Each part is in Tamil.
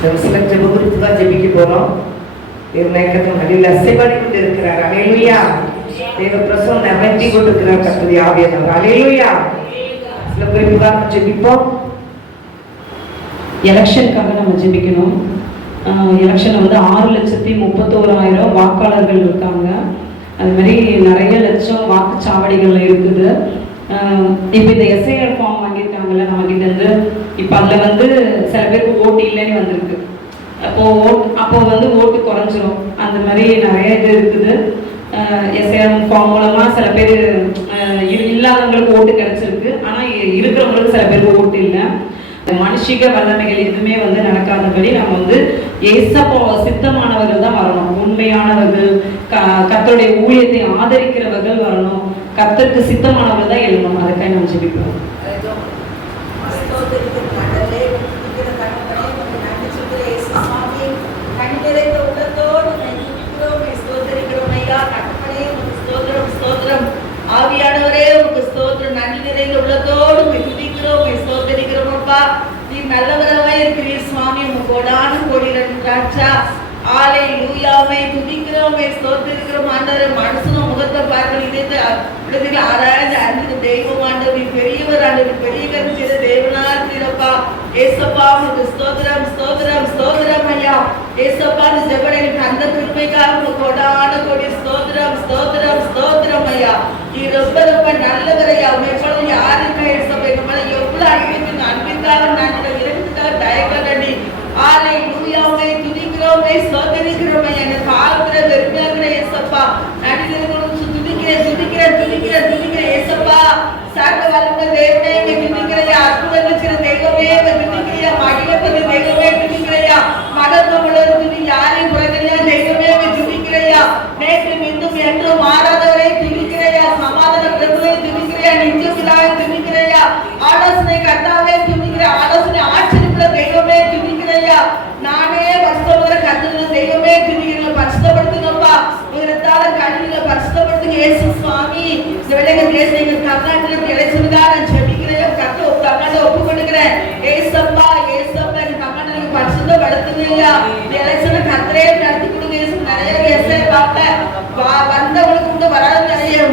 சில ஜெப குறித்து தான் ஜெபிக்க போறோம். தேவநாயகத்தின் வழியில் அசைவாடி கொண்டு இருக்கிறார். அல்லேலூயா. தேவ பிரசன்னம் நிறைஞ்சி கொண்டு இருக்கிறார். கர்த்தருடைய ஆவியானவர். அல்லேலூயா. சில குறிப்பு தான் ஜெபிப்போம். எலெக்ஷனுக்காக நம்ம ஜெபிக்கணும். எலெக்ஷன் 6,31,000 வாக்காளர்கள் இருக்காங்க. அது மாதிரி நிறைய லட்சம் வாக்குச்சாவடிகள் இருக்குது. இப்போ இந்த எஸ்ஐஆர் ஃபார்ம் வாங்கியிருக்காங்கல்ல நம்மகிட்ட இருந்து, இப்போ அதில் சில பேருக்கு ஓட்டு இல்லைன்னு வந்திருக்கு. அப்போ ஓட்டு குறைஞ்சிரும். அந்த மாதிரி நிறைய இது இருக்குது. எஸ்ஐஆர் ஃபார்ம் மூலமாக சில பேர் இல்லாதவங்களுக்கு ஓட்டு கிடைச்சிருக்கு. ஆனால் இருக்கிறவங்களுக்கு சில பேருக்கு ஓட்டு இல்லை. மனுஷிக வல்லமைகள் எதுவுமே நடக்காதபடி நம்ம ஏசப்பா சித்தமானவர்கள் தான் வரணும். உண்மையானவர்கள், கர்த்தருடைய ஊழியத்தை ஆதரிக்கிறவர்கள் வரணும். கர்த்தருக்கு சித்தமானவர்கள் தான் எழுதணும். அதுக்காக நம்ம ஜெபிக்கிறோம். ஆவியானவரே உமக்கு ஸ்தோத்திரம். நன்றி நிறைந்த உள்ளத்தோடு துதிக்கிறோம், ஸ்தோத்திரிக்கிறோம். அப்பா, நீ நல்லவராய் இருக்கிறீர் சுவாமி. உமக்கு கோடான கோடி ராஜா. ஹல்லேலூயாவை துதிக்கிறோம், ஸ்தோத்திரிக்கிறோம். ஆண்டவரே, மனுஷனும் முகத்தை பார்க்க இதயத்தை ஆராய்ந்து அறிந்து தெய்வம் ஆண்டவர் பெரியவர், ஆண்டவர் பெரிய கருத்து செய்த தேவனா இருக்கிறப்பா. ஏசப்பா உமக்கு ஸ்தோத்திரம், ஸ்தோத்திரம், ஸ்தோத்திரம் ஐயா. ஏசப்பா இந்த செப்படைக்கு அந்த கிருபைக்காக உமக்கு கோடான கோடி ஸ்தோத்திரம், ஸ்தோத்திரம், ஸ்தோத்திரம் ஐயா. நீ ரொம்ப ரொம்ப நல்லவரையா. எப்பொழுது யாருக்கா ஏசப்பா நம்மள எவ்வளவு அன்பிற்காக நன்றி, இரண்டுக்காக தயக்கடி. ஹல்லேலூயாவை துதிக்கிறோம், ஸ்தோத்திரிக்கிறோம் ஐயா. என்ன காலத்துல வெறுமையாகிற ஏசப்பா நடிகர்களும் துதிக்கிறேன், துதிக்கிறேன், துதிக்கிறேன், துதிக்கிறேன் ஏசப்பா. சர்வ வல்லமை தேவனே துதிக்கிறையா. அற்புதங்கள் செய்த தெய்வமே துதிக்கிறையா. மகிழப்பது தெய்வமே துதிக்கிறையா. மகத்துவம் உள்ளது துதி, யாரையும் குறைக்கிறையா தெய்வமே துதிக்கிறையா. நேற்று மீண்டும் என்றும் மாறாதவரை துதிக்கிறையா. சமாதான பிரபுவை துதிக்கிறையா. நிச்சயமில்லாய் துதிக்கிறையா. ஆலோசனை கர்த்தாவே துதிக்கிறையா. ஆலோசனை ஆச்சரிப்புள்ள தெய்வமே துதிக்கிறையா. நானே பரிசுத்தப்படுகிற கர்த்தருடைய தெய்வமே துதிக்கிறீங்க. பரிசுத்தப்படுத்துங்கப்பா. உங்களால கண்ணில பரிசுத்தப்படுத்துங்க இயேசு சுவாமி. இந்த வேளையில தேசங்க கர்நாடகத்துல எலெக்ஷனுக்காக நான் ஜெபிக்கிறேன். கர்த்தர் கர்நாடக ஒப்பு கொடுக்கிறேன். ஏசப்பா, ஏசப்பா இந்த கர்நாடக பரிசுத்தப்படுத்துங்கய்யா. இந்த எலெக்ஷனை கர்த்தரே நடத்தி கொடுங்க. நிறைய எஸ்ஐ வந்தவங்களுக்கு வராது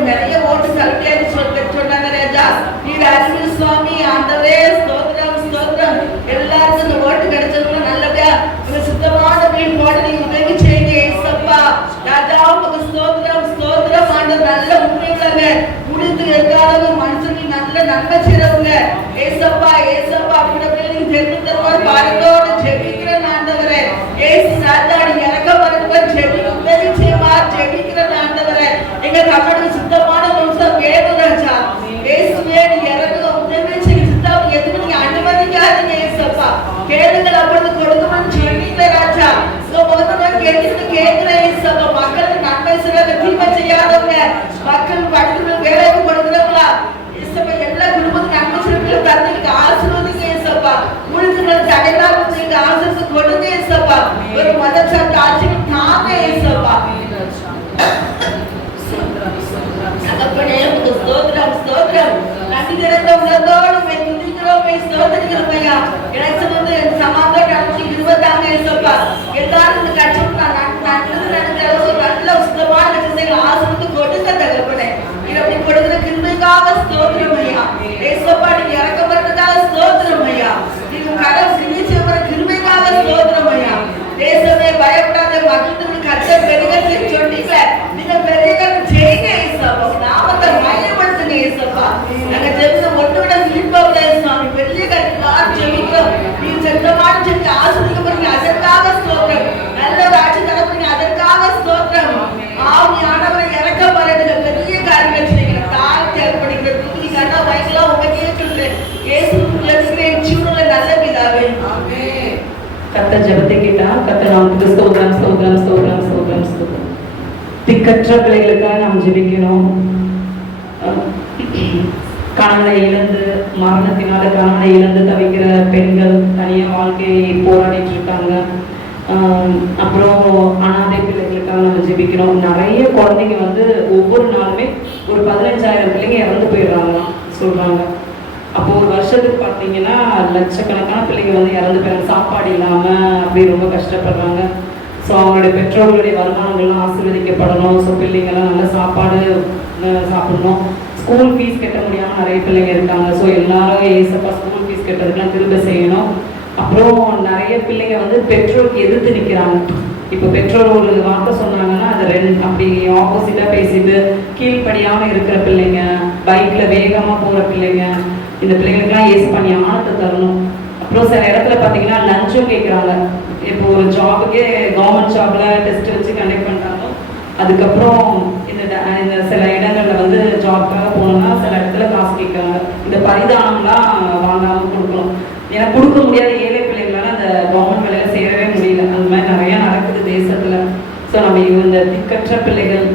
நிறைய ஓட்டு சலுகைன்னு சொன்னாங்க ராஜா. நீங்க அறிவு சுவாமி. ஆண்டவரே ஸ்தோத்திரம், ஸ்தோத்திரம். எல்லாருக்கும் இந்த ஓட்டு கிடைச்சவங்க நல்லபடியா உங்க சுத்தமான வீடு போட நீங்க உதவி செய்யுங்க ஏசப்பா. ராஜா உங்க ஸ்தோத்திரம், ஸ்தோத்திரம். ஆண்டவர் நல்ல உண்மையுள்ளவங்க, முடித்து இருக்காதவங்க, மனுஷனுக்கு நல்ல நன்மை செய்றவங்க ஏசப்பா, ஏசப்பா. அப்படி நீங்க தெரிந்து தருவார் பாருங்களோட ஜெபிக்கிறேன் ஆண்டவரே. ஏசு ராஜா நீ இறக்க வரதுக்கு ஜெபி உதவி செய்வார். ஜெபிக்கிறேன் ஆண்டவரே. எங்க தமிழுக்கு சுத்தமான நிமிஷம் வேணும் ராஜா. ஏசுவே நீ இறங்க உதவி செய்ய சித்தம் எதுக்கு நீங்க அனுமதிக்காதீங்க ஏசப்பா. கேளுங்கள் அப்பொழுது கொடுக்கணும்னு சொன்னீங்க ராஜா. கேட்கிறேன் ஏசப்பா. மக்களுக்கு நன்மை செய்யறவங்க, தீமை செய்யாதவங்க, மக்கள் படிக்கிற வேலைக்கு கொடுக்குறவங்களா ஏசப்பா. எல்லா குடும்பத்துக்கு நன்மை செய்யறவங்க தந்தைக்கு ஆசீர்வதிங்க ஏசப்பா. முழுக்க தடையில்லாம நீங்க ஆசீர்வாதம் கொடுங்க ஏசப்பா. ஒரு மத சட்ட ஆட்சிக்கு நாம ஏசப்பா. தகப்பனே உங்க ஸ்தோத்திரம், ஸ்தோத்திரம். நன்றி நிறைந்த உள்ளத்தோடு துதிக்கிறோம், ஸ்தோத்திரிக்கிறோம் ஐயா. எலெக்ஷன் சமாதானம் நடத்தி இருபத்தாங்க ஏசப்பா. எல்லாரும் இந்த கட்சிக்கு நல்ல சுத்தமான விஷயங்கள் ஆசிரியத்து கொடுக்க தகப்பனே. இது அப்படி கொடுக்கிற கிருபைக்காக ஸ்தோத்திரம் ஐயா. ஏசப்பா நீங்க இறக்கப்படுறதுக்காக ஸ்தோத்திரம் ஐயா. நீங்க கடல் கிழிச்சு வர கிருபைக்காக ஸ்தோத்திரம் ஐயா. தேசமே பயப்படாத, மகிழ்ந்து கர்த்தர் பெருக சொன்னீங்க. நீங்க பெருக செய்யுங்க ஏசப்பா. நாமத்தை மையப்படுத்துங்க ஏசப்பா. நாங்க ஜெபித்த ஒன்றுவிட வீழ்பவளே சுவாமி. பெரிய கருத்து ஜெபிக்கிறோம். நீங்க சென்றமான ஜெபி ஆசிரியப்படுறீங்க. அதற்காக ஸ்தோத்திரம். நல்ல ஒரு ஆட்சி நடப்புறீங்க. அதற்காக ஸ்தோத்திரம். ஆவியானவரை இறக்க வரதுல பெரிய காரியங்கள் செய்யுங்க. தாழ்த்தி ஏற்படுகிற துதி கண்ணா வயசுலாம் உங்களுக்கே சொல்றேன். இயேசு ஜீவனுள்ள நல்ல பிதாவே ஆமென். கர்த்தர் ஜெபத்தை கேட்டார். கர்த்தர் நமக்கு ஸ்தோத்திரம், ஸ்தோத்திரம், ஸ்தோத்திரம், ஸ்தோத்திரம், ஸ்தோத்திரம். திக்கற்ற பிள்ளைகளுக்காக நாம் ஜெபிக்கணும். கணவனை இழந்து, மரணத்தினால கணவனை இழந்து தவிக்கிற பெண்கள் தனிய வாழ்க்கையை போராடிட்டு இருக்காங்க. அப்புறம் அனாதை பிள்ளைகளுக்காக நம்ம ஜெபிக்கணும். நிறைய குழந்தைங்க ஒவ்வொரு நாளுமே ஒரு 15,000 பிள்ளைங்க இறந்து போயிடுறாங்களாம் சொல்றாங்க. அப்போ ஒரு வருஷத்துக்கு பார்த்தீங்கன்னா லட்சக்கணக்கான பிள்ளைங்க வந்து இறந்து போயிறாங்க, சாப்பாடு இல்லாமல் அப்படி ரொம்ப கஷ்டப்படுறாங்க. ஸோ அவங்களுடைய பெற்றோர்களுடைய வருமானங்கள்லாம் ஆசீர்வதிக்கப்படணும். ஸோ பிள்ளைங்கள்லாம் நல்ல சாப்பாடு சாப்பிடணும். ஸ்கூல் ஃபீஸ் கட்ட முடியாமல் நிறைய பிள்ளைங்க இருக்காங்க. ஸோ எல்லாரும் ஏசப்பா ஸ்கூல் ஃபீஸ் கட்டுறதுக்குலாம் திரும்ப செய்யணும். அப்புறம் நிறைய பிள்ளைங்க வந்து பெற்றோருக்கு எதிர்த்து நிற்கிறாங்க. இப்போ பெற்றோர் ஒரு வார்த்தை சொன்னாங்கன்னா அது அப்படி ஆப்போசிட்டாக பேசிட்டு கீழ்ப்படியாமல் இருக்கிற பிள்ளைங்க, பைக்கில் வேகமாக போகிற பிள்ளைங்க, இந்த பிள்ளைங்களுக்குலாம் ஏசப்பா ஞானத்தை தரணும். அப்புறம் சில இடத்துல பார்த்தீங்கன்னா லஞ்சும் கேட்குறாங்க. இப்போ ஒரு ஜாபுக்கே கவர்மெண்ட் ஜாபில் டெஸ்ட் வச்சு கண்டக்ட் பண்ணுறாங்க. அதுக்கப்புறம் இந்த சில இடங்களில் வந்து ஜாப்காக போனோம்னா சில இடத்துல காசு கேட்குறாங்க. இந்த பரிதானம்லாம் வாங்காமல் கொடுக்கணும். ஏன்னா கொடுக்க முடியாத ஏழை பிள்ளைங்களால அந்த கவர்மெண்ட் வேலையை சேரவே முடியல. அந்த மாதிரி நிறையா நடக்குது தேசத்தில். ஸோ நம்ம இந்த திக்கற்ற பிள்ளைகள்,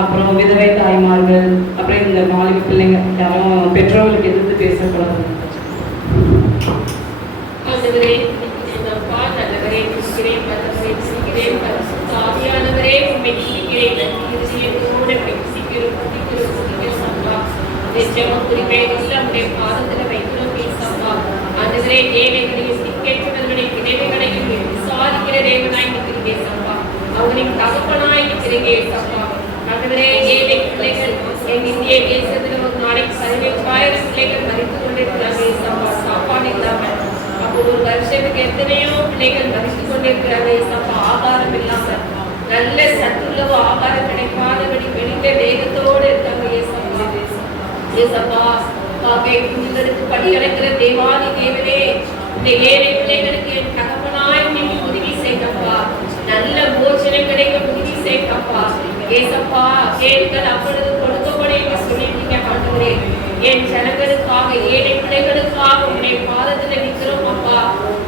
அப்புறம் விதவை தாய்மார்கள், அப்புறம் இந்த வாலிப பிள்ளைங்க யாரும் பெற்றோர்களுக்கு எதிர்த்து பேசக்கூடாது. அவங்களின் தகப்பனாய் இருக்கிறீங்க. ஏழை பிள்ளைகள் இந்திய தேசத்தில் ஒரு நாளைக்கு 15,000 பிள்ளைகள் மறித்து கொண்டிருக்கிறாங்க சாப்பாடு இல்லாமல். அப்போ ஒரு வருஷத்துக்கு எத்தனையோ பிள்ளைகள் மறித்து கொண்டிருக்கிறாங்க ஆகாரம் இல்லாமல். நல்ல சத்துள்ள ஆகாரம் கிடைக்காதபடி வெளியில வேகத்தோடு இருக்காங்க. ஏசப்பா குஞ்சுகளுக்கு படியடைக்கிற தேவாதி தேவனே, இந்த ஏழை பிள்ளைகளுக்கு என் தகப்பனாய் நீங்க உதவி செய்யப்பா. நல்ல போஜனை கிடைக்க உதவி செய்யப்பா. ஏசப்பா கேள்விகள் அப்பொழுது கொடுக்கப்படும் சொல்லிட்டீங்க ஆண்டவரே. என் ஜனங்களுக்காக ஏழை பிள்ளைகளுக்காக உன்னை பாதத்துல நிற்கிறோம் அப்பா.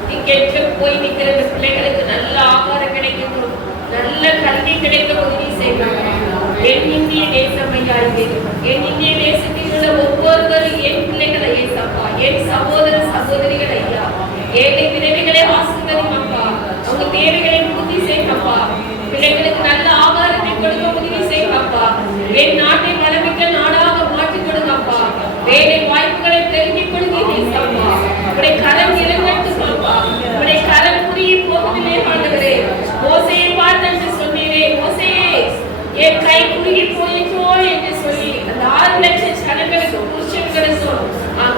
நீங்க போய் நிற்கிற இந்த பிள்ளைகளுக்கு நல்ல ஆகாரம் கிடைக்கணும், நல்ல கல்வி கிடைக்க உதவி செய்யலாம். என் இந்திய தேசம் ஐயா, என் இந்திய தேசத்தில் உள்ள ஒவ்வொருவரும் என் பிள்ளைகளை ஏசப்பா, என் சகோதர சகோதரிகள் ஐயா, ஏழை விதவைகளை ஆசீர்வதிப்பா. அவங்க தேவைகளை பூர்த்தி செய்யப்பா. பிள்ளைகளுக்கு நல்ல ஆகாரத்தை கொடுக்க உதவி செய்யப்பா. என் நாட்டை வளமிக்க நாடாக மாற்றி கொடுங்கப்பா. வேலை வாய்ப்புகளை தெரிவிக் கொடுங்க ஏசப்பா. உடைய கரம் இறங்கட்டுமாப்பா. உடைய கரம் புரிய போவதில்லை ஆண்டவரே. மோசேயை பார்த்து சொன்னீரே, மோசேயே என் கை குறுகி போயிட்டோ என்று சொல்லி அந்த 6 லட்சம் ஜனங்களுக்கு புருஷன்களுக்கும்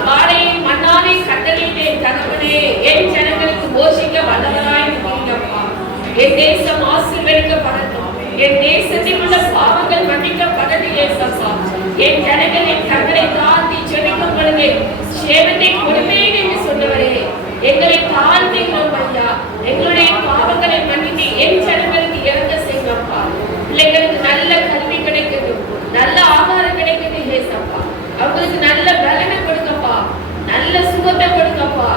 காலையை மண்ணானை கட்டளையிட்டேன் தகவனே. என் ஜனங்களுக்கு போஷிக்க வல்லவராய் இருக்கீங்கப்பா. என் தேசம் ஆசீர்வதிக்கப்படட்டும். என் தேசத்தில் உள்ள பாவங்கள் மன்னிக்கப்படட்டும் ஏசப்பா. என் ஜனங்களின் கண்களை தாழ்த்தி ஜெபிக்கும் பொழுது சேவத்தை கொடுப்பேன் என்று சொன்னவரே, எங்களை தாழ்த்துகிறோம் ஐயா. எங்களுடைய பாவங்களை மன்னித்து என் ஜனங்களுக்கு இறங்க செய்யப்பா. பிள்ளைகளுக்கு நல்ல கல்வி கிடைக்கட்டும், நல்ல ஆகாரம் கிடைக்கட்டும் ஏசப்பா. அவங்களுக்கு நல்ல பலனை கொடுக்கப்பா, நல்ல சுகத்தை கொடுக்கப்பா.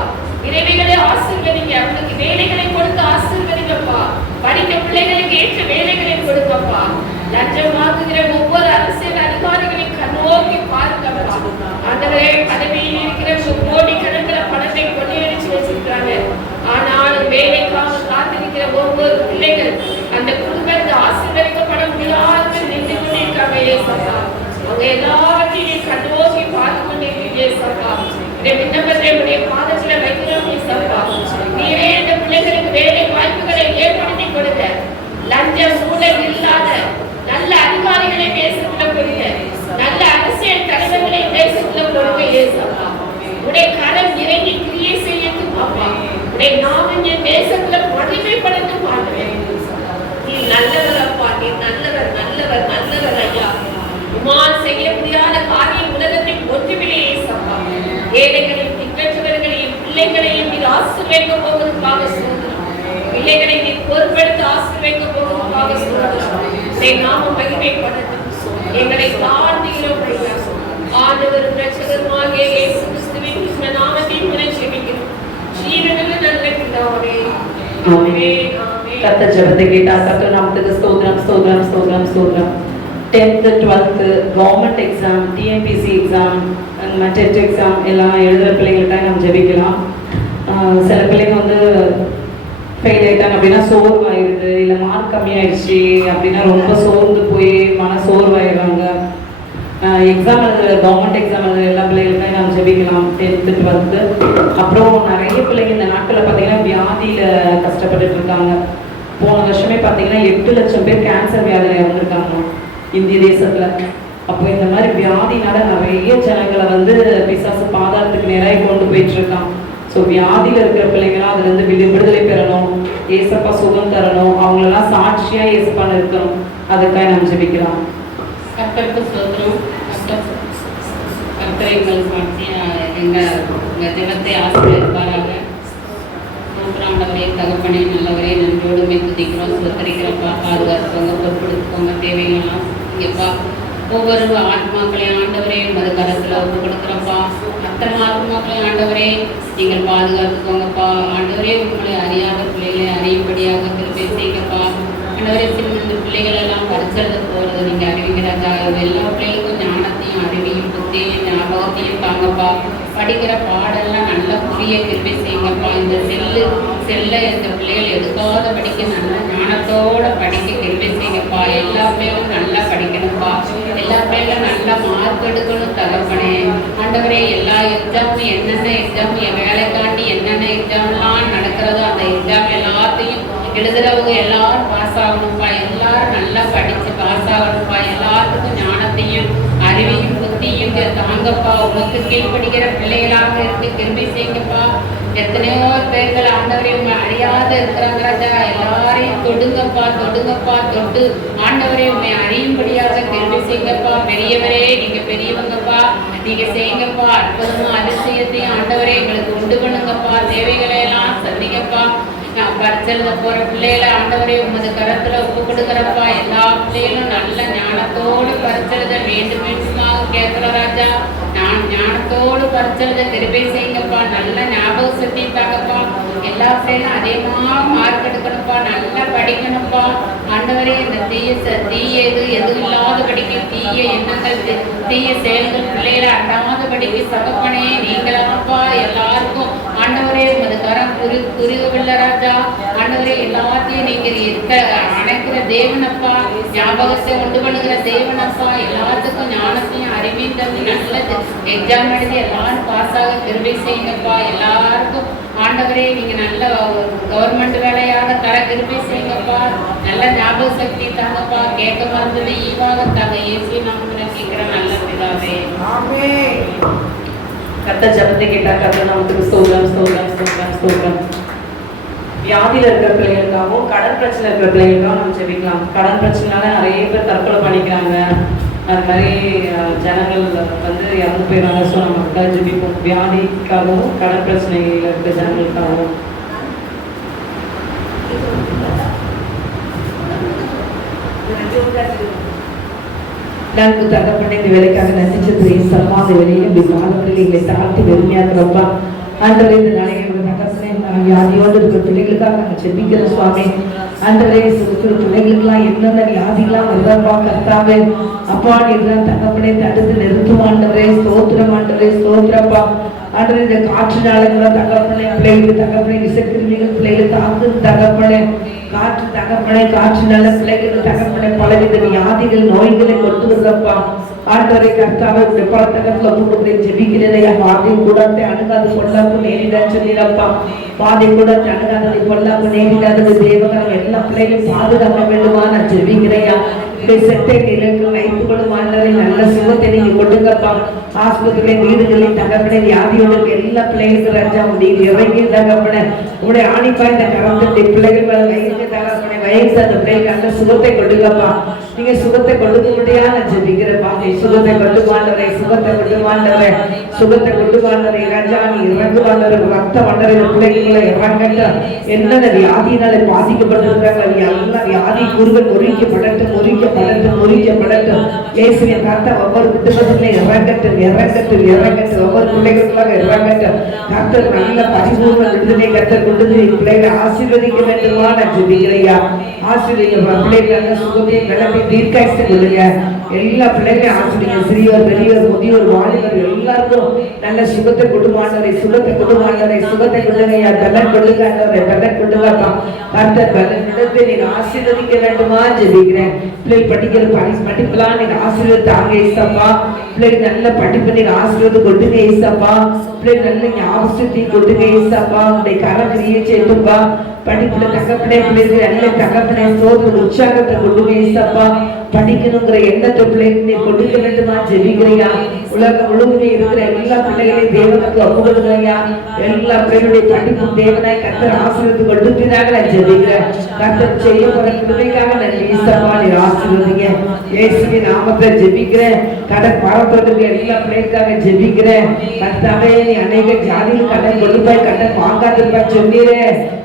இறைவைகளை ஆசீர்வதிங்க. அவங்களுக்கு வேலைகளை கொடுத்து ஆசீர்வதிங்கப்பா. படித்த பிள்ளைகளுக்கு ஏற்ற வேலைகளை கொடுக்கப்பா. லஞ்சம் வாங்குகிற ஒவ்வொரு அரசியல் அதிகாரிகளையும் கண்ணோக்கி பார்க்கப்பா. ஆண்டவரே, பதவியில் இருக்கிற கோடிக்கணக்கில் பணத்தை கொள்ளையடிச்சு வச்சிருக்கிறாங்க. ஆனாலும் வேலைக்காக காத்திருக்கிற ஒவ்வொரு பிள்ளைகள் அந்த குடும்பத்தை ஆசீர்வதிக்கப்பட முடியாது நின்று கொண்டிருக்காங்க ஏசப்பா. அவங்க எல்லாவற்றையும் கண்ணோக்கி பார்த்து கொண்டிருக்கீங்க ஏசப்பா. விண்ணப்பத்தை பாதத்தில் வைக்கிறோம் ஏசப்பா. நீரே இந்த பிள்ளைகளுக்கு வேலை வாய்ப்புகளை ஏற்படுத்தி கொடுக்க, லஞ்சம் ஊழல் இல்லாத நல்ல அதிகாரிகளை தேசத்துல கொடுக்க, நல்ல அரசியல் தலைவர்களை தேசத்துல கொடுக்க ஏசப்பா. உடைய கரம் இறங்கி கிரியை செய்யட்டும் அப்பா. உடைய நாமம் என் தேசத்துல மகிமைப்படுத்தும் ஆண்டவரே. நீ நல்லவர் அப்பா, நீ நல்லவர் நல்லவர் நல்லவர் ஐயா. உமால் செய்ய முடியாத காரியம் உலகத்தில் ஒன்றுமில்லை ஏசப்பா. ஏழைகளையும் திக்கற்றவர்களையும் பிள்ளைகளையும் நீர் ஆசீர்வதிக்க போவதற்காக சொல்கிறோம். பிள்ளைகளை நீ பொறுப்பெடுத்து ஆசீர்வதிக்க போவதற்காக சொல்கிறோம். நாம மகிமைப்படட்டும். எங்களை தாழ்த்துகிறோம் ஐயா. ஆண்டவரும் இரட்சகருமாகிய இயேசு கிறிஸ்துவின் நாமத்தில் முறை ஜெபிக்கிறோம். ஜீவனுள்ள நல்ல பிதாவே. ஆமென் ஆமென். கர்த்தர் ஜெபத்தை கேட்டார். கர்த்தர் நாமத்துக்கு ஸ்தோத்திரம் ஸ்தோத்திரம் ஸ்தோத்திரம் ஸ்தோத்திரம். 10th 12th government exam, TNPSC exam, TET exam எல்லாம் எழுதுகிற பிள்ளைங்களுக்காக நம்ம ஜெபிக்கலாம். சில பிள்ளைங்க வந்து ஃபெயில் ஆகிட்டாங்க அப்படின்னா சோர்வாயிடுது, இல்லை மார்க் கம்மியாயிடுச்சு அப்படின்னா ரொம்ப சோர்ந்து போய் மன சோர்வாயிடுறாங்க. எக்ஸாம் எழுதுகிற கவர்மெண்ட் எக்ஸாம் எழுதுகிற எல்லா பிள்ளைகளுக்கும் அதுக்காக நாம் ஜெபிக்கலாம். 10th 12th. அப்புறம் நிறைய பிள்ளைங்க இந்த நாட்களில் பார்த்தீங்கன்னா வியாதியில் கஷ்டப்பட்டுட்டு இருக்காங்க. போன வருஷமே பார்த்தீங்கன்னா 8 லட்சம் பேர் கேன்சர் வியாதியில் இறந்துருக்காங்க இந்திய தேசத்தில். அப்போ இந்த மாதிரி வியாதினால நிறைய ஜனங்களை வந்து பிசாசு பாதாளத்துக்கு நேராக கொண்டு போயிட்டு இருக்கான். ஸோ வியாதியில் இருக்கிற பிள்ளைங்களாம் அதுலேருந்து விடுதலை பெறணும், ஏசப்பா சுகம் தரணும், அவங்களெல்லாம் சாட்சியாக ஏசப்பா நிறுத்தணும். அதுக்காக நாம் ஜெபிக்கலாம். கர்த்தருக்கு ஸ்தோத்திரம். கர்த்தர் எங்கள் சாட்சியாக எங்கள் ஜெபத்தை ஆசீர்வதிப்பாராக. ஆண்டவரே, தகப்பனே, நல்லவரே, நன்றியோடு துதிக்கிறோம், சுத்தரிக்கிறப்பா, பாதுகாத்துக்கோங்க, பொறுப்படுத்திக்கோங்க, தேவைகள்லாம் இங்கேப்பா ஒவ்வொரு ஆத்மாக்களையும் ஆண்டவரே மது கரத்தில் ஒப்பு கொடுக்குறப்பா. அத்தனை ஆத்மாக்களையும் ஆண்டவரே நீங்கள் பாதுகாத்துக்கோங்கப்பா. ஆண்டவரே, உங்களை அறியாத பிள்ளைகளை அறியும்படியாக திருப்பி செய்யப்பா. ஆண்டவரே, சின்ன பிள்ளைகள் எல்லாம் பரிசெழுத போகிறது நீங்கள் அறிவிக்கிறாங்க. எல்லா பிள்ளைகளுக்கும் ஞானத்தையும் அறிவையும் புத்தியையும் ஞாபகத்தையும் தாங்கப்பா. படிக்கிற பாடெல்லாம் நல்லா புரிய திருப்பி செய்யுங்கப்பா. இந்த செல்ல இந்த பிள்ளைகள் எடுக்காத படிக்க நல்லா ஞானத்தோடு படிக்க திருப்பி செய்யுங்கப்பா. எல்லா பிள்ளைகளும் நல்லா படிக்கணும்ப்பா. எல்லா பிள்ளைகளும் நல்லா மார்க் எடுக்கணும் தகப்பனே. ஆண்டவரே, எல்லா எக்ஸாமும் என்னென்ன எக்ஸாம் வேலைக்காண்டி என்னென்ன எக்ஸாம்லாம் நடக்கிறதோ அந்த எக்ஸாம் எல்லாத்தையும் எழுதுறவங்க எல்லாரும் பாஸ் ஆகணும்ப்பா. எல்லாரும் நல்லா படித்து பாஸ் ஆகணும்ப்பா. எல்லாத்துக்கும் ஞானத்தையும் அறிவையும் புத்தியும் தாங்கப்பா. உங்களுக்கு கீழ்படுகிற பிள்ளைகளாக இருந்து கிருபை செய்யுங்கப்பா. எத்தனையோ பேர்கள் ஆண்டவரை உண்மை அறியாத இருக்கிறாங்க ராஜா. எல்லாரையும் தொடுங்கப்பா, தொடுங்கப்பா, தொட்டு ஆண்டவரை உண்மை அறியும்படியாக கிருபை செய்யுங்கப்பா. பெரியவரே, நீங்க பெரியவங்கப்பா, நீங்க செய்யுங்கப்பா. அற்புதமும் அதிசயத்தையும் ஆண்டவரே எங்களுக்கு உண்டு பண்ணுங்கப்பா. தேவைகளை எல்லாம் சந்திங்கப்பா. நான் பரிசெழுத போற பிள்ளைகளை ஆண்டவரே உமது கரத்துல ஒப்பு கொடுக்குறப்பா. எல்லா பிள்ளைகளும் நல்ல ஞானத்தோடு பரிசெழுத வேண்டும் வேண்டுமாக கேட்கிற ராஜா. நான் ஞானத்தோடு பரிசெழுத கிருபை செய்யுங்கப்பா. நல்ல ஞாபக சக்தி தாங்கப்பா. எல்லா பிள்ளைகளும் அதிகமாக மார்க் எடுக்கணும்ப்பா. நல்லா படிக்கணும்ப்பா. ஆண்டவரே, இந்த தீய எதுவும் இல்லாத படிக்க தீய எண்ணங்கள் தீய செயல்கள் பிள்ளைகளை அண்டாதபடிக்கு சகப்பனே நீங்களாப்பா. எல்லாருக்கும் ஆண்டவரே உமது கரம் குறுகவில்லை ராஜா. ஆண்டவரே, எல்லாத்தையும் நீங்க அணைக்கிற தேவனப்பா. ஞாபகத்தை உண்டு பண்ணுகிற தேவனப்பா. எல்லாத்துக்கும் ஞானத்தையும் அறிவையும் தந்து நல்ல எக்ஸாம் எழுதி எல்லாரும் பாஸ் ஆக கிருபை செய்யுங்கப்பா. எல்லாருக்கும் ஆண்டவரே நீங்க நல்ல கவர்மெண்ட் வேலையாக தர கிருபை செய்யுங்கப்பா. நல்ல ஞாபக சக்தி தாங்கப்பா. கேட்க மறந்தது ஈவாக தாங்க. இயேசு நாமத்துல கேட்கிற நல்ல பிதாவே, ஆமென். கர்த்தர் ஜெபத்தை கேட்டா கர்த்தர் நமக்கு ஸ்தோத்திரம், ஸ்தோத்திரம், ஸ்தோத்திரம், ஸ்தோத்திரம். வியாதியில் இருக்கிற பிள்ளைகளுக்காகவும் கடன் பிரச்சனை இருக்கிற பிள்ளைகளுக்காகவும் நம்ம ஜெபிக்கலாம். கடன் பிரச்சனைனால நிறைய பேர் தற்கொலை பண்ணிக்கிறாங்க. அது மாதிரி ஜனங்கள் வந்து இறந்து போயிடுறாங்க. ஸோ நம்ம அதுக்காக ஜெபிப்போம். வியாதிக்காகவும் கடன் பிரச்சனையில் இருக்கிற ஜனங்களுக்காகவும். நான்கு தகப்பனை இந்த வேலைக்காக நன்றிச்சதுரைய சமாத வேலையில் இப்படி பாதத்தில் எங்களை தாழ்த்தி வெறுமையாக்குறப்பா. ஆண்டவரே, இந்த நாளைக்கு தகப்பனை வியாதியோடு இருக்கிற பிள்ளைகளுக்காக நாங்கள் செபிக்கிற சுவாமி. ஆண்டவரே, இருக்கிற பிள்ளைகளுக்கெல்லாம் என்னென்ன வியாதிகளாம் வருதப்பா கர்த்தாவே. அப்பா, நீங்களாம் தகப்பனை தடுத்து நிறுத்துமாண்டவரே. ஸ்தோத்திரம் ஆண்டவரே, ஸ்தோத்திரப்பா. ஆண்டவரே, இந்த காற்று நாளங்களாம் தகப்பனை பிள்ளைகளுக்கு தகப்பனை விசக்கிருமிகள் பிள்ளைகளுக்கு தாக்குது தகப்பனை. காற்று தகப்பனை காற்றுனால பிள்ளைகளுக்கு தகப்பனை பலவித வியாதிகள் நோய்களை கொண்டு வருதப்பா. ஆண்டவரை கர்த்தாவை பலத்தகத்துல ஒப்புக்கொண்டு ஜெபிக்கிறேன். வாதை கூடத்தை அணுகாது பொல்லாப்பு நேரிடான்னு சொல்லிடப்பா. வாதை கூடத்தை அணுகாததை பொல்லாப்பு நேரிடாதது தேவகரம் எல்லா பிள்ளைகளும் பாதுகாக்க வேண்டுமா நான் ஜெபிக்கிறேயா. செட்டை நிலைக்கு வைத்துக் கொள்ளுமாண்டவரை நல்ல சுகத்தை நீங்க கொடுங்கப்பா. ஆஸ்பத்திரியில வீடுகளில் தகப்பனை வியாதியோடு எல்லா பிள்ளைகளுக்கு ராஜா நீங்க இறங்கி தகப்பனை உங்களுடைய ஆணிப்பா இந்த கரத்தை பிள்ளைகள் மேல வைத்து தகப்பனை வயசு அந்த பிள்ளைகளுக்கு நல்ல சுகத்தை கொடுங்கப்பா. நீங்க சுகத்தை கொடுக்க முடியா நான் ஜெபிக்கிறப்பா. சுகத்தை கொண்டு மாண்டவரை, சுகத்தை கொண்டு மாண்டவரை, சுகத்தை கொண்டு மாண்டவரை ராஜா. நீ இறங்கு மாண்டவரை, ரத்த மாண்டவரை இந்த பிள்ளைகளை இறங்கட்ட. என்னென்ன வியாதியினால பாதிக்கப்பட்டிருக்கிறாங்க எல்லாம் வியாதி குருவன் முறிக்கப்படட்டும், முறிக்கப்படட்டும், முறிக்கப்படட்டும். இயேசுவின் கர்த்தா ஒவ்வொரு குடும்பத்திலே இறங்கட்டும், இறங்கட்டும், இறங்கட்டும். ஒவ்வொரு பிள்ளைகளுக்காக இறங்கட்டும். கர்த்தர் நல்ல பரிபூர்ண விடுதலை கர்த்தர் கொண்டு பிள்ளைகளை ஆசீர்வதிக்க வேண்டுமா நான் ஜெபிக்கிறையா. ஆசீர்வதிங்க பிள்ளைகள் நல்ல சுகத்தையும் வெள்ளத்தையும் தீர்க்காய்ச்சி கொடுங்க. எல்லா பிள்ளைகளையும் ஆசிரியங்க. சிறியோர் பெரியோர் முதியோர் வாலிபர் எல்லாருக்கும் நல்ல சுகத்தை கொடுமாண்டவரை, சுகத்தை கொடுமாண்டவரை, சுகத்தை கொடுங்கய்யா. பலன் கொடுங்க ஆண்டவரே, பலன் கொடுங்கப்பா. கர்த்தர் பலன் இடத்தை நீங்க ஆசீர்வதிக்க வேண்டுமா ஜெபிக்கிறேன். பிள்ளைகள் படிக்கிற படிப்புலாம் நீங்க ஆசீர்வதித்தாங்க ஏசப்பா. பிள்ளைகள் நல்ல படிப்பு நீங்க ஆசீர்வாதம் கொடுங்க ஏசப்பா. பிள்ளைகள் நல்ல ஞாபகத்தை கொடுங்க ஏசப்பா. உங்களுடைய கரக்கிரியை செய்துப்பா. படிப்புல தகப்பனே, பிள்ளைகள் நல்ல தகப்பனே சோதனை உற்சாகத்தை கொடுங்க ஏசப்பா. படிக்கணுங்கிற எண்ணத்தை பிள்ளைகள் நீ கொடுக்க வேண்டுமா ஜெபிக்கிறையா. உலகம் முழுவதுமே இருக்கிற எல்லா பிள்ளைகளையும் தேவனுக்கு ஒப்புக்கொடுங்கய்யா. எல்லா பிள்ளைகளுடைய படிப்பு தேவனாய் கர்த்தர் ஆசீர்வாதம் கொடுக்கிறாங்க. நான் ஜெபிக்கிறேன். கர்த்தர் செய்ய போற கிருபைக்காக நன்றி ஏசப்பா. நீர் ஆசீர்வதிங்க. இயேசுவின் நாமத்தை ஜெபிக்கிறேன். கடன் பாரத்தோடு எல்லா பிள்ளைகளுக்காக ஜெபிக்கிறேன். கர்த்தாவே, நீ அநேக ஜாதியில் கடன் கொடுப்பாய், கடன் வாங்காதிருப்பாய் சொன்னீரே.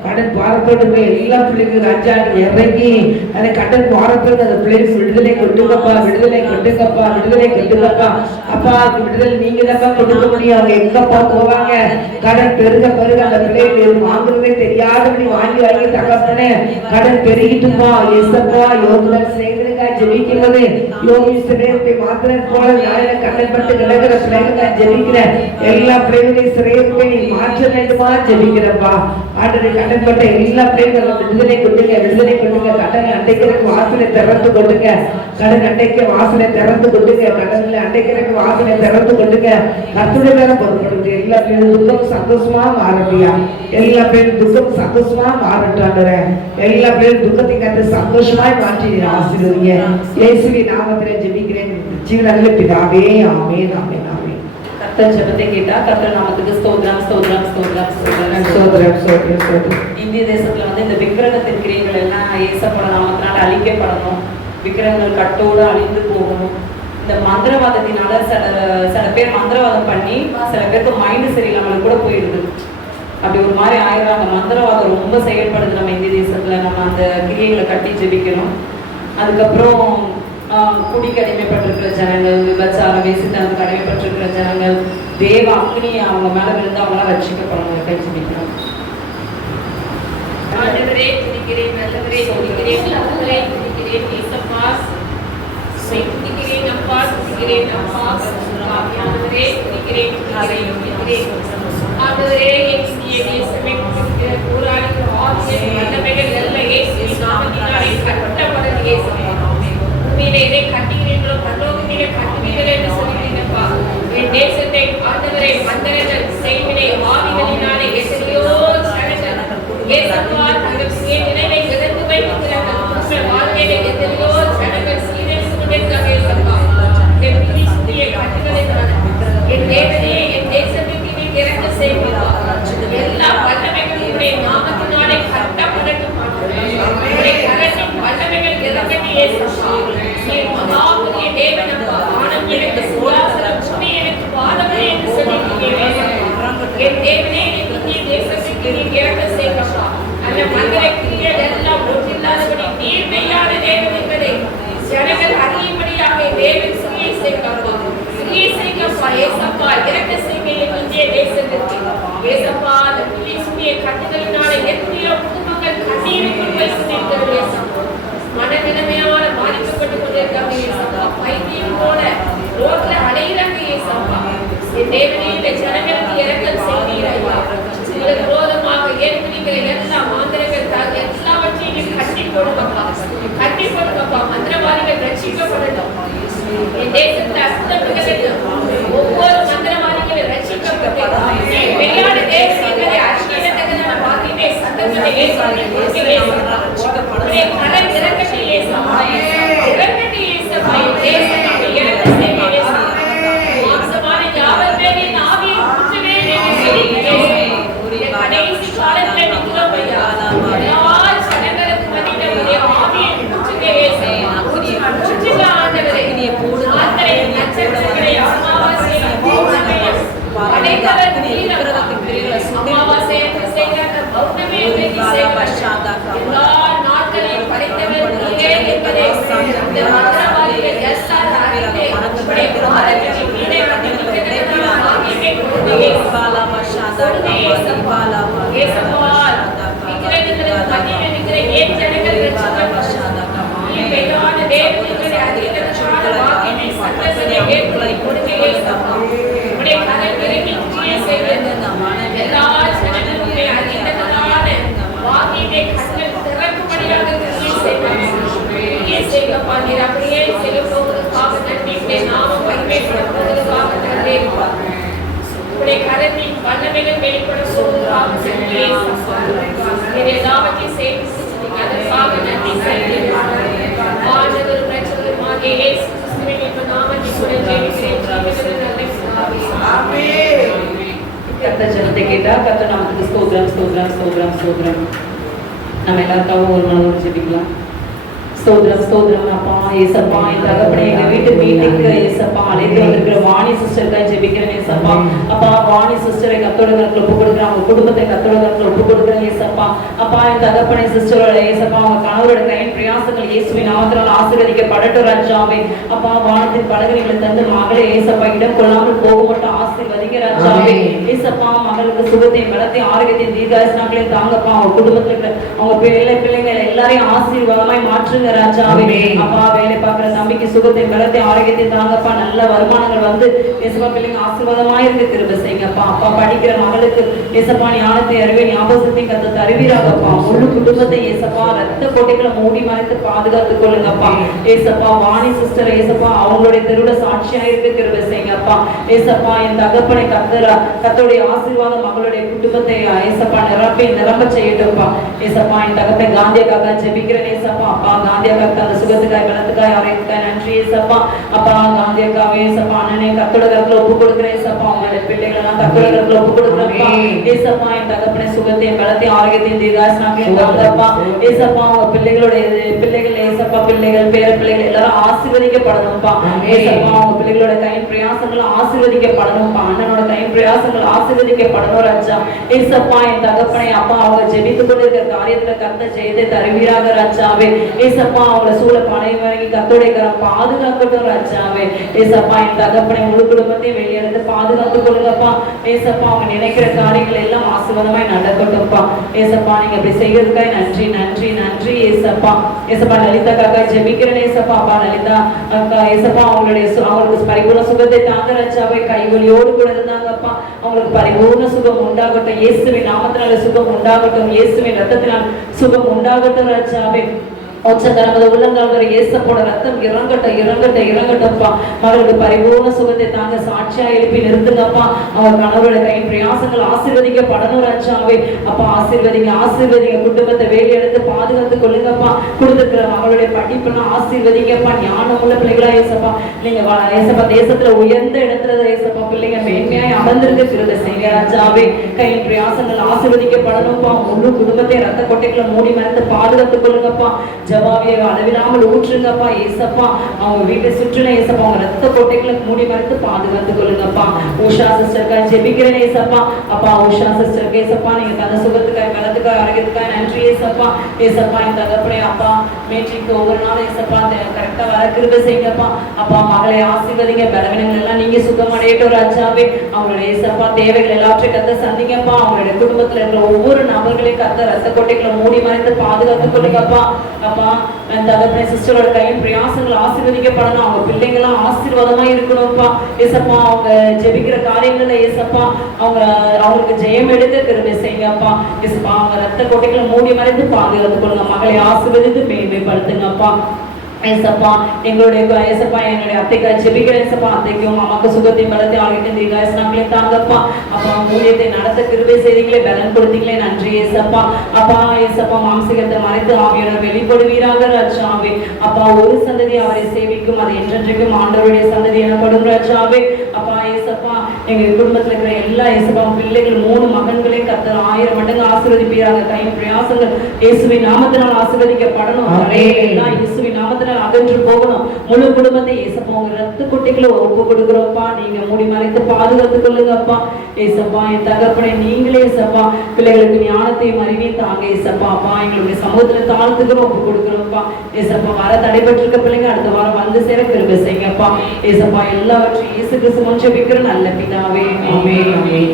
கடன் பாரத்தோடு எல்லா பிள்ளைகளும் ராஜா இறங்கி அந்த கடன் பாரத்தோடு அந்த பிள்ளைகளுக்கு விடுதலை கொண்டுங்கப்பா, விடுதலை கொண்டுங்கப்பா, விடுதலை கொண்டுங்கப்பா. அப்பா, விடுதலை நீங்க தான் கொடுக்க முடியும். அவங்க எங்கப்பா போவாங்க? கடன் பெருக பெருக அந்த பிள்ளைகள் வாங்குறதே தெரியாதபடி வாங்கி வாங்கி தகப்பனே கடன் பெருகிட்டுப்பா. எசப்பா, யோகுலர் செய்திருக்கா ஜெபிக்கிறது. யோகீஸ்வரத்தை மாத்திரம் போல நாளில கடன் பட்டு கிடக்கிற பிள்ளைகள் ஜெபிக்கிறேன். எல்லா பிள்ளைகளையும் சிறையை நீ மாற்ற வேண்டுமா ஜெபிக்கிறப்பா. ஆண்டு கடன் பட்ட எல்லா பிள்ளைகளும் விடுதலை கொடுங்க, விடுதலை கொடுங்க. கடன் அடைக்கிறதுக்கு வாசலை திறந்து கொடுங்க. கடன் அடைக்க வாசலை திறந்து கொடுங்க. கடன்ல அடைக்கிறதுக்கு வாசலை திறந்து கொடுங்க. கர்த்தருடைய பேரை பொறுப்படுங்க. எல்லா பேரும் துக்கம் சந்தோஷமா மாறட்டியா. எல்லா பேரும் துக்கம் சந்தோஷமா மாறட்டாங்க. எல்லா பேரும் துக்கத்தை கத்து சந்தோஷமாய் மாற்றி ஆசீர்வதிங்க. இயேசுவின் நாமத்திலே ஜெபிக்கிறேன் ஜீவனுள்ள பிதாவே. ஆமென், ஆமென், ஆமென். கர்த்தர் ஜெபத்தை கேட்டா கர்த்தர் நாமத்துக்கு ஸ்தோத்திரம், ஸ்தோத்திரம், ஸ்தோத்திரம், ஸ்தோத்திரம், சோதரம், சோதரம், சோதரம். இந்திய தேசத்துல வந்து இந்த விக்கிரகத்தின் கிரியைகள் எல்லாம் இயேசப்பட நாமத்தினால அழிக்கப்படணும். விக்கிரகங்கள் கட்டோடு அழிந்து போகணும். இந்த மந்திரவாதத்தினால சில பேர் மந்திரவாதம் பண்ணி சில பேருக்கு மைண்டு சரியில்லாமல் கூட போயிடுது. அப்படி ஒரு மாதிரி ஆயிரம் மந்திரவாதம் ரொம்ப செயல்படுது நம்ம இந்திய தேசத்துல. நம்ம அந்த கிரியைகளை கட்டி ஜெபிக்கணும். அதுக்கப்புறம் குடிக்கு அடிமைப்பட்டிருக்கிற ஜனங்கள், விபச்சாரம் வேசித்தனத்துக்கு அடிமைப்பட்டிருக்கிற ஜனங்கள், தேவ அக்னி அவங்க மேல விழுந்து அவங்களாம் ரட்சிக்கப்படணும். கை ஜெபிக்கணும். ஆண்டவரே துதிக்கிறேன், நல்லவரே துதிக்கிறேன், நல்லவரே துதிக்கிறேன், இயேசப்பா துதிக்கிறேன், அப்பா துதிக்கிறேன், அப்பா ஆவியானவரே துதிக்கிறேன், துதிக்கிறேன், துதிக்கிறேன். ஆண்டவரே இந்திய தேசமே குறித்து போராடுகிற ஆவியின் வல்லமைகள் எல்லாம் இயேசுவின் நாமத்தினாலே கட்டப்படுது. இயேசுவே, உண்மையிலே எதை கட்டுகிறீர்களோ பரலோகத்திலே கட்டுவீர்கள் என்று சொல்கிறீங்கப்பா. என் தேசத்தை ஆண்டவரே மந்திரங்கள் செய்வினை ஆவிகளினாலே எத்தனையோ சடங்கள் இயேசுவா தங்களுடைய நினைவை எதற்கு வைக்கிறார்கள். உங்கள் வாழ்க்கையிலே எத்தனையோ சடங்கள் சீரழிந்து கொண்டிருக்கிறார்கள். இயேசுவா, என் கிறிஸ்துவிய கட்டுகளினால என் தேவனே என் தேசத்திற்கு நீ இறங்க செய்வீர்களா. எல்லா வல்லமைகளும் உடைய நாமத்தினாலே கட்டப்படட்டும். உடைய கரத்தின் வல்லமைகள் இறங்கட்டும். இயேசுவா, நீ மகாபுரிய தேவனப்பா. ஆனந்த எனக்கு சுவாசனம் சுமி எனக்கு பாதமே என்று சொல்லியிருக்கிறேன். என் தேவனே இந்திய தேசத்திற்கு நீ இறங்க செய்வீர்களா. அந்த மந்திர கிரியைகள் எல்லாம் ஒன்றில்லாதபடி நீர்மையான தேவன் என்பதை ஜனங்கள் அறியும்படியாக தேவன் சிறிய செய்வீர்களா. சிறிய செய்வீங்கப்பா. ஏசப்பா இறக்க செய்வீங்க இந்திய தேசத்திற்கு. ஏசப்பா அந்த புலிசுடைய கட்டுதலினால எத்தனையோ குடும்பங்கள் கண்ணீருக்குள் போய் சிந்திக்கிறது. ஏசப்பா மனநிலைமையால பாதிக்கப்பட்டுக் கொண்டிருக்காங்க. ஏசப்பா பைத்தியம் போல ரோட்ல அடையிறாங்க. ஏசப்பா என் தேவனே இந்த ஜனங்களுக்கு இரக்கம் செய்வீரையா. உங்களுக்கு விரோதமாக ஏற்படுகிற எல்லா மாந்திரங்கள் எல்லாவற்றையும் கட்டி போடுங்கப்பா, கட்டி போடுங்கப்பா. மந்திரவாதிகள் ரட்சிக்கப்படட்டும். என் தேசத்துல அசுத்தம் ஒவ்வொரு மந்திரவாதிகளும் ரட்சிக்கப்பட்டு வெளியான தேசம் என்பதை அறிக்கையிடத்தக்க நம்ம பார்த்துட்டே சந்தர்ப்பத்தை கடல் இறக்கத்தை ஏசப்பா, இறக்கத்தை ஏசப்பா. என் தேசத்தை இறக்க செய்ய மாம்சமான யாவர் பேரின் ஆவியை ஊற்றவே கடைசி காலத்துல நிற்கிறோம் ஐயா. எல்லா ஜனங்களுக்கு மனிதனுடைய ஆவியை ஊற்றுங்க ஏசப்பா. ஊற்றுங்க ஆண்டவரே. ஆத்தரை நட்சத்திரங்களை அமாவாசை படைத்தவர் நீலம் அமாவாசை என்று செய்கிற பௌர்ணமி என்று செய்கிற எல்லா நாட்களையும் படைத்தவர் நீரே என்பதை இந்த மந்திரவாதிகள் எல்லாரும் அறிந்து உடைய பாதத்தை கீழே வந்து நிற்கிறதற்கான ஆவியை கொடுத்து ஏசப்பா விக்கிரகங்களுக்கு மத்தியில் இருக்கிற ஏன் ஜனங்கள் ரட்சிக்கப்பட்டார்கள். நீ பெரியான தேவன் என்பதை அறிந்ததற்கான வாக்கை அப்படியாக கிரியை செய்யப்பா. நீர் அப்படியே செய்ய போவதற்காக நன்றி. உடைய நாமம் மகிமைப்பட போவதற்காக நன்றி. உடைய கரத்தில் வல்லமைகள் வெளிப்பட போவதற்காக நன்றி. நீர் எல்லாவற்றையும் செய்து அதற்காக நன்றி செலுத்துகிறேன். ஆண்டவர் இரட்சகருமாகிய இயேசு கிறிஸ்துவின் இன்ப நாமத்தில் கூட ஜெபிக்கிறேன். நல்ல பிதாவே. ஆமென். கர்த்தர் ஜெபத்தை கேட்டா கர்த்தர் நமக்கு ஸ்தோத்திரம் ஸ்தோத்திரம் ஸ்தோத்திரம் ஸ்தோத்திரம். நம்ம எல்லாருக்காகவும் ஒரு மனதோடு ஜெபிக்கலாம். ஸ்தோத்திரம் ஸ்தோத்திரம் அப்பா ஏசப்பா. என் தகப்பனே எங்க வீட்டுக்கு ஏசப்பா அழைத்து வந்திருக்கிற வாணி சிஸ்டருக்காக ஜெபிக்கிறேன் ஏசப்பா. அப்பா வாணி சிஸ்டரை கத்தோட கருத்துல ஒப்பு கொடுக்குறேன். அவங்க குடும்பத்தை கத்தோட கருத்துல ஒப்பு கொடுக்குறேன் ஏசப்பா. அப்பா என் தகப்பனே சிஸ்டரோட ஏசப்பா அவங்க கணவரோட கையின் பிரயாசங்கள் இயேசுவின் நாமத்தினால் ஆசீர்வதிக்கப்படட்டும் ராஜாவே. அப்பா வானத்தின் பலகணிகளை தந்து மகளே ஏசப்பா இடம் கொள்ளாமல் போக மட்டும் ஆசீர்வதிங்க ராஜாவே. ஏசப்பா மகளுக்கு சுகத்தையும் பலத்தையும் ஆரோக்கியத்தையும் தீர்காயுஷ்ணங்களையும் தாங்கப்பா. அவங்க குடும்பத்துல இருக்கிற அவங்க பிள்ளைங்களை எல்லாரையும் ஆசீர்வாதமாய் மாற்றுங்க ராஜாவே. அப்பா வேலை பார்க்கிற தம்பிக்கு சுகத்தை பலத்தை ஆரோக்கியத்தை தாங்கப்பா. நல்ல வருமானங்கள் வந்து ஏசப்பா பிள்ளைங்க ஆசீர்வாதமாய் இருக்கு கிருபை செய்யுங்கப்பா. அப்பா படிக்கிற மகளுக்கு ஏசப்பா ஞானத்தை அறிவே ஞாபகத்தை கத்த தருவீராகப்பா. முழு குடும்பத்தை ஏசப்பா ரத்த கோட்டைகளை மூடி மறைத்து பாதுகாத்துக் கொள்ளுங்கப்பா. ஏசப்பா வாணி சிஸ்டர் ஏசப்பா அவங்களுடைய தெருவுல சாட்சியா இருக்கு கிருபை செய்யுங்கப்பா. ஏசப்பா என் தகப்பனை கத்தோடைய ஆசீர்வாதம் மகளுடைய குடும்பத்தை ஏசப்பா நிரம்ப செய்யட்டும்ப்பா. ஏசப்பா என் தகப்பனை காந்தியக்காக ஜெபிக்கிறேன் ஏசப்பா. அப்பா காந்தியக்காக அந்த சுகத்துக்காய் பலத்துக்காய் ஆரோக்கியத்துக்காய் நன்றி ஏசப்பா. அப்பா காந்தியக்காவே ஏசப்பா அண்ணனே கத்தோட கருத்துல ஒப்பு கொடுக்குறேன் ஏசப்பா. அவங்களுடைய பிள்ளைகள் எல்லாம் கத்தோட கருத்துல ஒப்பு கொடுக்குறேன்ப்பா. ஏசப்பா என் தகப்பனை சுகத்தையும் பலத்தையும் ஆரோக்கியத்தையும் தீர்காயுஷ்ணங்களையும் தாங்கப்பா. ஏசப்பா அவங்க பிள்ளைகளுடைய பிள்ளைகள் ஏசப்பா பிள்ளைகள் பேர பிள்ளைகள் எல்லாரும் ஆசீர்வதிக்கப்படணும்ப்பா. ஏசப்பா அவங்க பிள்ளைகளோட கையின் பிரயாசங்கள் ஆசீர்வதிக்கப்படணும்ப்பா. அண்ணனோட கையின் பிரயாசங்கள் ஆசீர்வதிக்கப்படணும் ராஜா. ஏசப்பா என் தகப்பனை அப்பா அவங்க ஜெபித்துக் கொண்டிருக்கிற காரியத்துல கர்த்த ஜெயத்தை தருவீராக ராஜாவே. ஏசப்பா அவங்கள சூழ பனை வரைக்கி கத்தோடைய கரம் பாதுகாக்கட்டும் ராஜாவே. ஏசப்பா என் தகப்பனை முழு குடும்பத்தையும் வெளியெடுத்து பாதுகாத்துக் கொள்ளுங்கப்பா. ஏசப்பா அவங்க நினைக்கிற காரியங்கள் எல்லாம் ஆசீர்வாதமாய் நடக்கட்டும்ப்பா. ஏசப்பா நீங்க அப்படி செய்யறதுக்காக நன்றி நன்றி நன்றி ஏசப்பா. ஏசப்பா லலிதாக்காக ஜெபிக்கிறேன் ஏசப்பா. அப்பா லலிதா அக்கா ஏசப்பா அவங்களுக்கு பரிபூர்ண சுகத்தை தாங்க ராஜாவே. கைவலியோடு கூட இருந்தாங்கப்பா. அவங்களுக்கு பரிபூர்ண சுகம் உண்டாகட்டும். இயேசுவின் நாமத்தினால சுகம் உண்டாகட்டும். இயேசுவின் ரத்தத்தினால் சுகம் உண்டாகட்டும் ராஜாவே. உச்சந்தரமது உள்ளங்கால் வரை இயேசப்போட ரத்தம் இறங்கட்டும் இறங்கட்டும் இறங்கட்டும்ப்பா. மகளுக்கு பரிபூர்ண சுகத்தை தாங்க சாட்சியா எழுப்பி நிறுத்துங்கப்பா. அவங்க கணவரோட கையின் பிரயாசங்கள் ஆசீர்வதிக்கப்படணும் ராஜாவே. அப்பா ஆசீர்வதிங்க ஆசீர்வதிங்க. குடும்பத்தை வேலை எடுத்து பாதுகாத்துக் கொள்ளுங்கப்பா. கொடுத்துருக்கிற மகளுடைய படிப்பெல்லாம் ஆசீர்வதிங்கப்பா. ஞானம் உள்ள பிள்ளைகளா ஏசப்பா நீங்க ஏசப்பா தேசத்துல உயர்ந்த இடத்துல ஏசப்பா பிள்ளைங்க மேன்மையாய் அமர்ந்திருக்க கிருபை செய்யுங்க ராஜாவே. கையின் பிரயாசங்கள் ஆசீர்வதிக்கப்படணும்ப்பா. முழு குடும்பத்தை ரத்த கொட்டைகளை மூடி மறைத்து பாதுகாத்துக் கொள்ளுங்கப்பா. ஜவாவியை அளவிடாமல் ஊற்றுங்கப்பா ஏசப்பா. அவங்க வீட்டை சுற்றின ஏசப்பா அவங்க ரத்த கோட்டைகளை மூடி மறைத்து பாதுகாத்துக் கொள்ளுங்கப்பா. உஷா சிஸ்டருக்காக ஜெபிக்கிறேன் ஏசப்பா. அப்பா உஷா சிஸ்டருக்கு ஏசப்பா நீங்க தந்த சுகத்துக்காய் பலத்துக்காய் ஆரோக்கியத்துக்காய் நன்றி ஏசப்பா. ஏசப்பா இந்த தகப்பனே அப்பா மேட்ரிக்கு ஒவ்வொரு நாளும் ஏசப்பா கரெக்டா வர கிருபை செய்யுங்கப்பா. அப்பா மகளை ஆசீர்வதிங்க. பலவீனங்கள் எல்லாம் நீங்க சுகமடையட்டும் ராஜாவே. அவங்களுடைய ஏசப்பா தேவைகள் எல்லாற்றையும் கத்த சந்திங்கப்பா. அவங்களுடைய குடும்பத்துல இருக்கிற ஒவ்வொரு நபர்களையும் கத்த ரத்த கோட்டைகளை மூடி மறைத்து பாதுகாத்துக் கொள்ளுங்கப்பா. அப்பா தகப்பனை சிஸ்டரோட கையின் பிரயாசங்கள் ஆசீர்வதிக்கப்படணும். அவங்க பிள்ளைங்களாம் ஆசீர்வாதமா இருக்கணும்ப்பா. ஏசப்பா அவங்க ஜெபிக்கிற காரியங்கள்ல ஏசப்பா அவங்களுக்கு ஜெயம் எடுக்க கிருபை செய்யுங்கப்பா. ஏசப்பா அவங்க ரத்த கோட்டைகளை மூடி மறைத்து பாதுகாத்துக் கொள்ளுங்க. மகளை ஆசீர்வதித்து மேன்மைப்படுத்துங்கப்பா. ஏசப்பா எங்களுடைய ஏசப்பா என்னுடைய அத்தைக்கா ஜெபிக்கிறேன் ஏசப்பா. அத்தைக்கும் அம்மாக்கு சுகத்தையும் பலத்தையும் ஆகிட்டு தீர்காயுஷ்ணங்களையும் தாங்கப்பா. அப்பா ஊழியத்தை நடத்த கிருபை செய்தீங்களே பலன் கொடுத்தீங்களே நன்றி ஏசப்பா. அப்பா ஏசப்பா மாம்சீகத்தை மறைத்து ஆவியானவர் வெளிப்படுவீராக ராஜாவே. அப்பா ஒரு சந்ததி அவரை சேவிக்கும் அது என்றென்றைக்கும் ஆண்டவருடைய சந்ததி எனப்படும் ராஜாவே. அப்பா ஏசப்பா எங்க குடும்பத்துல இருக்கிற எல்லா ஏசப்பா பிள்ளைகள் 3 மகன்களே கர்த்தர் 1000 மடங்கு ஆசீர்வதிப்பீராக. கையின் பிரயாசங்கள் இயேசுவின் நாமத்தினால் ஆசீர்வதிக்கப்படணும். எல்லாம் இயேசுவின் நாமத்தினால் அகன்று போகணும். முழு குடும்பத்தை ஏசப்பா உங்க ரத்த குட்டிகளை ஒப்பு கொடுக்குறோம்ப்பா. நீங்க மூடி மறைத்து பாதுகாத்துக் கொள்ளுங்கப்பா. ஏசப்பா என் தகப்பனை நீங்களே ஏசப்பா பிள்ளைகளுக்கு ஞானத்தையும் அறிவையும் தாங்க ஏசப்பா. அப்பா எங்களுடைய சமூகத்துல தாழ்த்துக்கிறோம் ஒப்பு கொடுக்குறோம்ப்பா. ஏசப்பா வர தடைபட்டிருக்க பிள்ளைங்க அடுத்த வாரம் வந்து சேர கிருபை செய்யுங்கப்பா. ஏசப்பா எல்லாவற்றையும் இயேசு கிறிஸ்து ஜெபிக்கிற நல்ல பிதாவே ஆமென்.